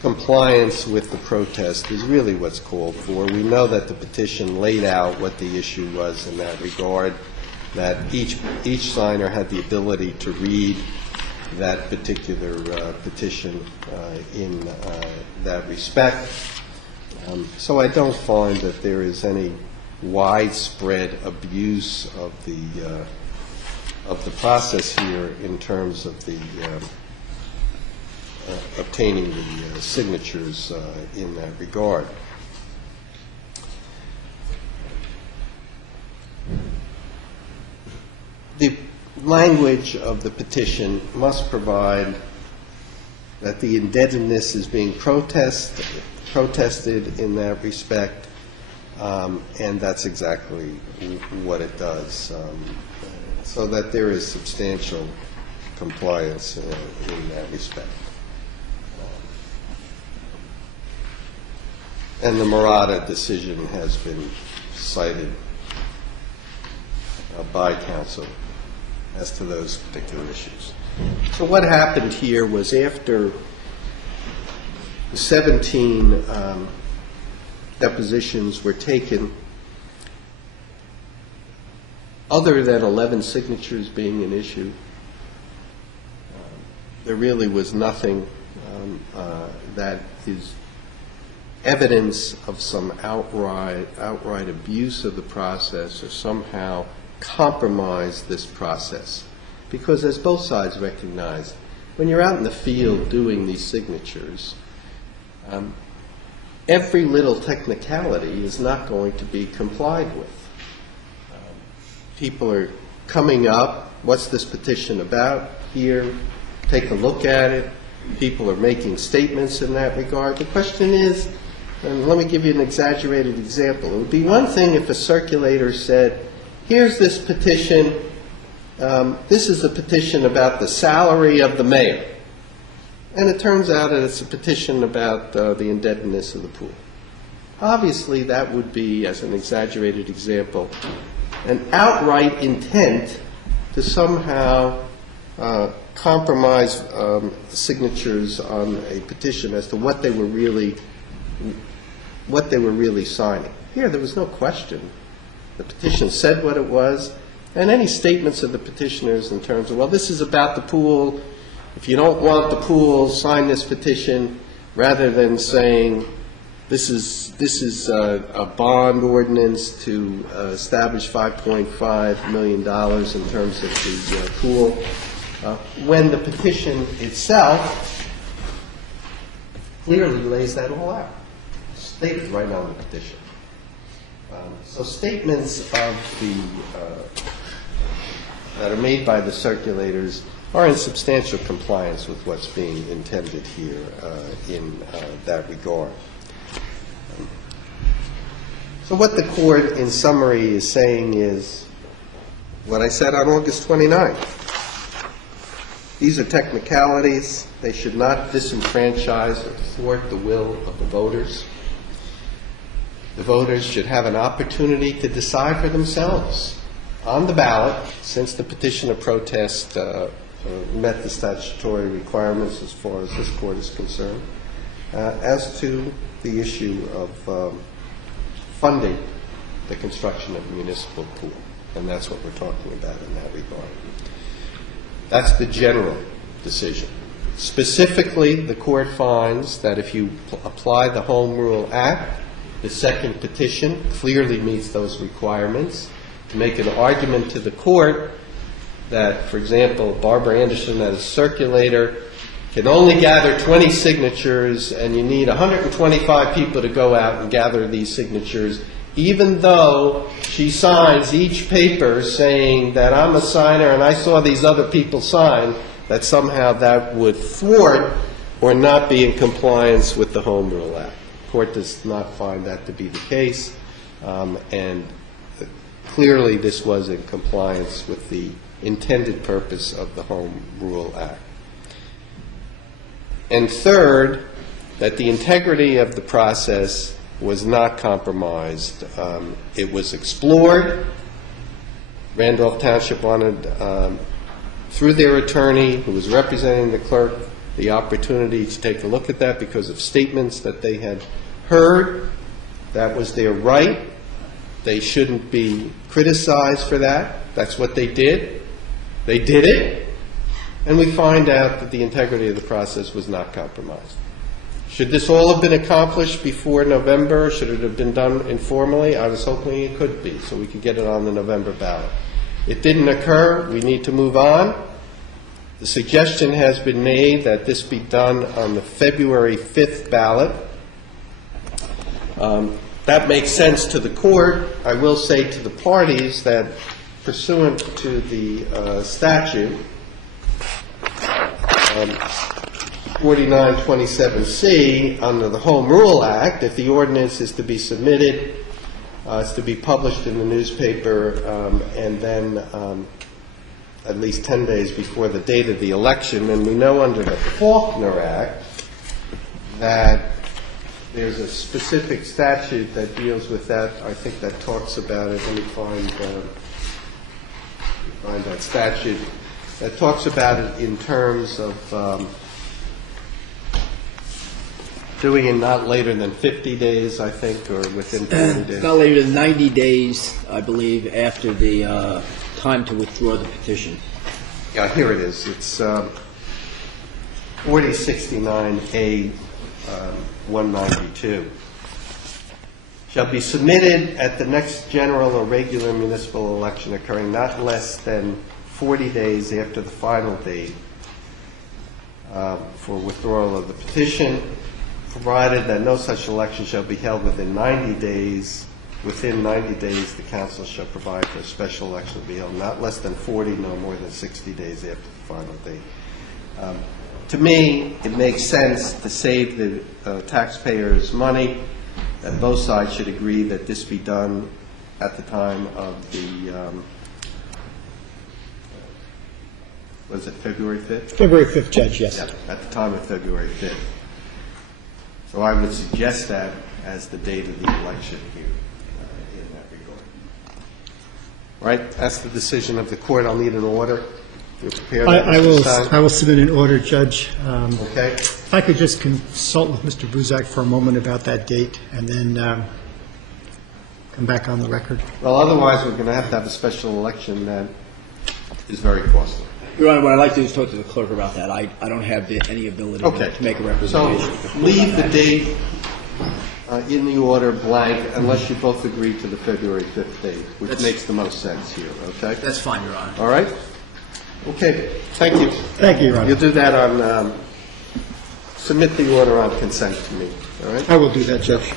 compliance with the protest is really what's called for. We know that the petition laid out what the issue was in that regard, that each signer had the ability to read that particular petition in that respect. So I don't find that there is any widespread abuse of the process here in terms of the obtaining the signatures in that regard. The language of the petition must provide that the indebtedness is being protested in that respect, and that's exactly what it does, so that there is substantial compliance in that respect. And the Murata decision has been cited by counsel as to those particular issues. So what happened here was, after 17 depositions were taken, other than 11 signatures being an issue, there really was nothing that is evidence of some outright abuse of the process or somehow compromise this process. Because, as both sides recognize, when you're out in the field doing these signatures, every little technicality is not going to be complied with. People are coming up, what's this petition about? Here, take a look at it. People are making statements in that regard. The question is, and let me give you an exaggerated example. It would be one thing if a circulator said, here's this petition, this is a petition about the salary of the mayor. And it turns out that it's a petition about the indebtedness of the pool. Obviously, that would be, as an exaggerated example, an outright intent to somehow compromise signatures on a petition as to what they were really signing. Here, there was no question. The petition said what it was, and any statements of the petitioners in terms of, well, this is about the pool. If you don't want the pool, sign this petition, rather than saying this is a bond ordinance to establish $5.5 million in terms of the pool. When the petition itself clearly lays that all out, stated right on the petition. So statements of that are made by the circulators are in substantial compliance with what's being intended here in that regard. So what the court, in summary, is saying is what I said on August 29th. These are technicalities. They should not disenfranchise or thwart the will of the voters. The voters should have an opportunity to decide for themselves on the ballot, since the petition of protest met the statutory requirements as far as this court is concerned, as to the issue of funding the construction of a municipal pool. And that's what we're talking about in that regard. That's the general decision. Specifically, the court finds that if you apply the Home Rule Act, the second petition clearly meets those requirements. To make an argument to the court that, for example, Barbara Anderson as a circulator can only gather 20 signatures and you need 125 people to go out and gather these signatures, even though she signs each paper saying that I'm a signer and I saw these other people sign, that somehow that would thwart or not be in compliance with the Home Rule Act. The court does not find that to be the case, and clearly this was in compliance with the intended purpose of the Home Rule Act. And third, that the integrity of the process was not compromised. It was explored. Randolph Township wanted, through their attorney, who was representing the clerk the opportunity to take a look at that because of statements that they had heard. That was their right. They shouldn't be criticized for that. That's what they did. They did it, and we find out that the integrity of the process was not compromised. Should this all have been accomplished before November? Should it have been done informally? I was hoping it could be, so we could get it on the November ballot. It didn't occur. We need to move on. The suggestion has been made that this be done on the February 5th ballot. That makes sense to the court. I will say to the parties that pursuant to the statute, 4927C, under the Home Rule Act, if the ordinance is to be submitted, it's to be published in the newspaper, and then at least 10 days before the date of the election. And we know under the Faulkner Act that there's a specific statute that deals with that. I think that talks about it. Let me find that statute. That talks about it in terms of doing it not later than 50 days, I think, or within 40 days. Not later than 90 days, I believe, after the time to withdraw the petition. Yeah, here it is. It's 4069A 192. Shall be submitted at the next general or regular municipal election occurring not less than 40 days after the final date for withdrawal of the petition, provided that no such election shall be held within 90 days. Within 90 days, the council shall provide for a special election to be held not less than 40, no more than 60 days after the final date. To me, it makes sense to save the taxpayers' money, that both sides should agree that this be done at the time of the, was it February 5th? February 5th, Judge, yes. Yeah, at the time of February 5th. So I would suggest that as the date of the election here in that regard. All right, that's the decision of the court. I'll need an order. You're prepared? I will submit an order, Judge. Okay. If I could just consult with Mr. Buzak for a moment about that date and then come back on the record. Well, otherwise we're going to have a special election that is very costly. Your Honor, what I'd like to do is talk to the clerk about that. I don't have any ability to make a representation. So leave the date in the order blank unless you both agree to the February 5th date, which makes the most sense here, okay? That's fine, Your Honor. All right? Okay. Thank you. Thank you, Your Honor. You'll do that on, submit the order on consent to me, all right? I will do that, Judge.